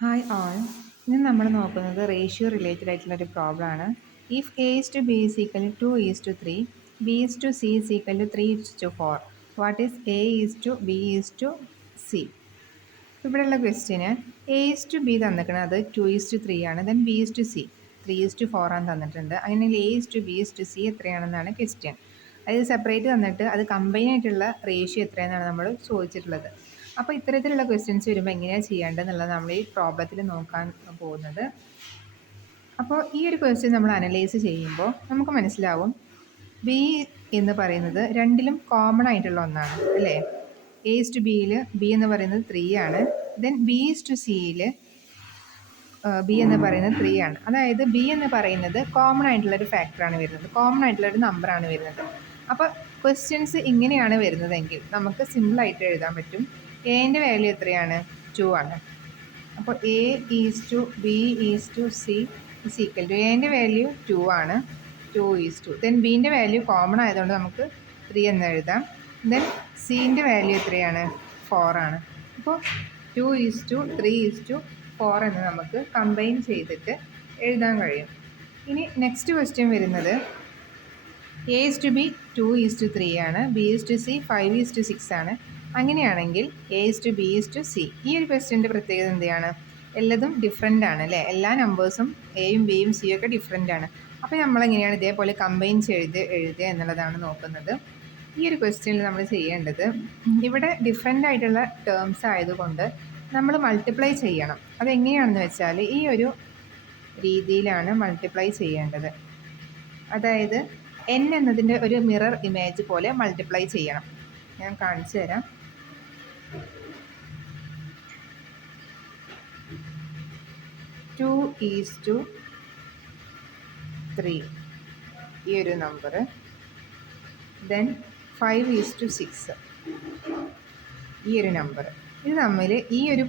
Hi all. ഇന്ന് നമ്മൾ നോക്കുന്നത് റേഷ്യോ റിലേറ്റഡ് ആയിട്ടുള്ള ഒരു പ്രോബ്ലം ആണ്. If A is to B is equal to 2:3, B is to C is equal to 3:4, what is A is to B is to C? ഇവിടെയുള്ള ക്വസ്റ്റ്യന് A is to B തന്നിരിക്കുന്നത് 2:3 ആണ്. Then B is to C 3:4 ആണ് തന്നിട്ടുണ്ട്. അങ്ങനെയെങ്കിൽ A is to B is to C എത്രയാണെന്നാണ് question. അതായത് separate തന്നിട്ട് അത് കമ്പൈൻ ആയിട്ടുള്ള റേഷ്യോ എത്രയാണെന്നാണ് നമ്മൾ ചോദിച്ചിട്ടുള്ളത്. അപ്പോൾ ഇത്തരത്തിലുള്ള ക്വസ്റ്റ്യൻസ് വരുമ്പോൾ എങ്ങനെയാണ് ചെയ്യേണ്ടതെന്നുള്ളത് നമ്മൾ ഈ പ്രോബ്ലത്തിൽ നോക്കാൻ പോകുന്നത്. അപ്പോൾ ഈ ഒരു ക്വസ്റ്റ്യൻ നമ്മൾ അനലൈസ് ചെയ്യുമ്പോൾ നമുക്ക് മനസ്സിലാവും ബി എന്ന് പറയുന്നത് രണ്ടിലും കോമൺ ആയിട്ടുള്ള ഒന്നാണ് അല്ലേ. എ ഈസ് ടു ബിയിൽ ബി എന്ന് പറയുന്നത് 3 ആണ്. ദെൻ ബി ഈസ് ടു സിയിൽ ബി എന്ന് പറയുന്നത് 3 ആണ്. അതായത് ബി എന്ന് പറയുന്നത് കോമൺ ആയിട്ടുള്ളൊരു ഫാക്ടറാണ് വരുന്നത്, കോമൺ ആയിട്ടുള്ളൊരു നമ്പറാണ് വരുന്നത്. അപ്പോൾ ക്വസ്റ്റ്യൻസ് ഇങ്ങനെയാണ് വരുന്നതെങ്കിൽ നമുക്ക് സിമ്പിളായിട്ട് എഴുതാൻ പറ്റും. എൻ്റെ വാല്യൂ എത്രയാണ്? 2 ആണ്. അപ്പോൾ A is to B is to C is equal to എൻ്റെ വാല്യൂ 2 ആണ്. 2 ഈസ് ടു ദെൻ ബീൻ്റെ വാല്യൂ കോമൺ ആയതുകൊണ്ട് നമുക്ക് 3 എന്ന് എഴുതാം. ദെൻ സീൻ്റെ വാല്യൂ എത്രയാണ്? 4 ആണ്. അപ്പോൾ 2 ഈസ് ടു 3 ഈസ് ടു 4 എന്ന് നമുക്ക് കമ്പൈൻ ചെയ്തിട്ട് എഴുതാൻ കഴിയും. ഇനി നെക്സ്റ്റ് ക്വസ്റ്റ്യൻ വരുന്നത് A is to B 2 is to 3 ആണ്, B is to C 5 is to 6 ആണ്. അങ്ങനെയാണെങ്കിൽ A is to B is to C. ഈ ഒരു ക്വസ്റ്റ്യൻ്റെ പ്രത്യേകത എന്താണ്? എല്ലതും ഡിഫറെൻ്റ് ആണ് അല്ലേ. എല്ലാ നമ്പേഴ്സും എയും ബിയും സിയും ഒക്കെ ഡിഫറെൻ്റ് ആണ്. അപ്പോൾ നമ്മളെങ്ങനെയാണ് ഇതേപോലെ കമ്പൈൻ ചെയ്ത് എഴുതുക എന്നുള്ളതാണ് നോക്കുന്നത്. ഈ ഒരു ക്വസ്റ്റ്യനിൽ നമ്മൾ ചെയ്യേണ്ടത്, ഇവിടെ ഡിഫറെൻ്റ് ആയിട്ടുള്ള ടേംസ് ആയതുകൊണ്ട് നമ്മൾ മൾട്ടിപ്ലൈ ചെയ്യണം. അതെങ്ങനെയാണെന്ന് വെച്ചാൽ ഈ ഒരു രീതിയിലാണ് മൾട്ടിപ്ലൈ ചെയ്യേണ്ടത്. അതായത് എൻ എന്നതിൻ്റെ ഒരു മിറർ ഇമേജ് പോലെ മൾട്ടിപ്ലൈ ചെയ്യണം. ഞാൻ കാണിച്ചു തരാം. ടു ഈസ് ടു 3 ഈ ഒരു നമ്പർ, ദെൻ 5 ഈസ് ടു 6 ഈ ഒരു നമ്പർ. ഇത് തമ്മിൽ ഈ ഒരു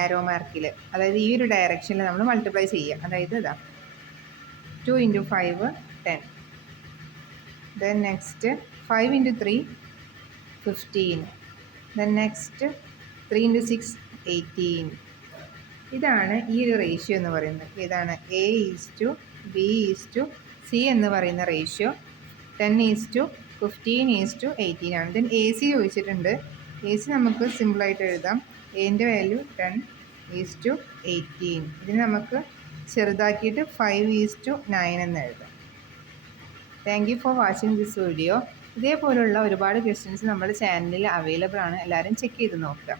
ആരോ മാർക്കിൽ, അതായത് ഈ ഒരു ഡയറക്ഷനിൽ നമ്മൾ മൾട്ടിപ്ലൈ ചെയ്യുക. അതായത് ഇതാ 2 into 5 10, then next 5 into 3 15, then next 3 into 6 18. ഇതാണ് ഈ ഒരു റേഷ്യോ എന്ന് പറയുന്നത്. ഇതാണ് A is to B is to C എന്ന് പറയുന്ന ratio. 10 is to 15 is to 18 ആണ്. ദെൻ എ സി ചോദിച്ചിട്ടുണ്ട്. എ സി നമുക്ക് സിമ്പിളായിട്ട് എഴുതാം. എൻ്റെ വാല്യൂ 10 ഈസ് ടു 18. ഇതിന് നമുക്ക് ചെറുതാക്കിയിട്ട് 5 ഈസ് ടു 9 എന്ന് എഴുതാം. Thank you for watching this video. ഇതേപോലുള്ള ഒരുപാട് ക്വസ്റ്റ്യൻസ് നമ്മുടെ ചാനലിൽ അവൈലബിൾ ആണ്. എല്ലാവരും ചെക്ക് ചെയ്ത് നോക്കുക.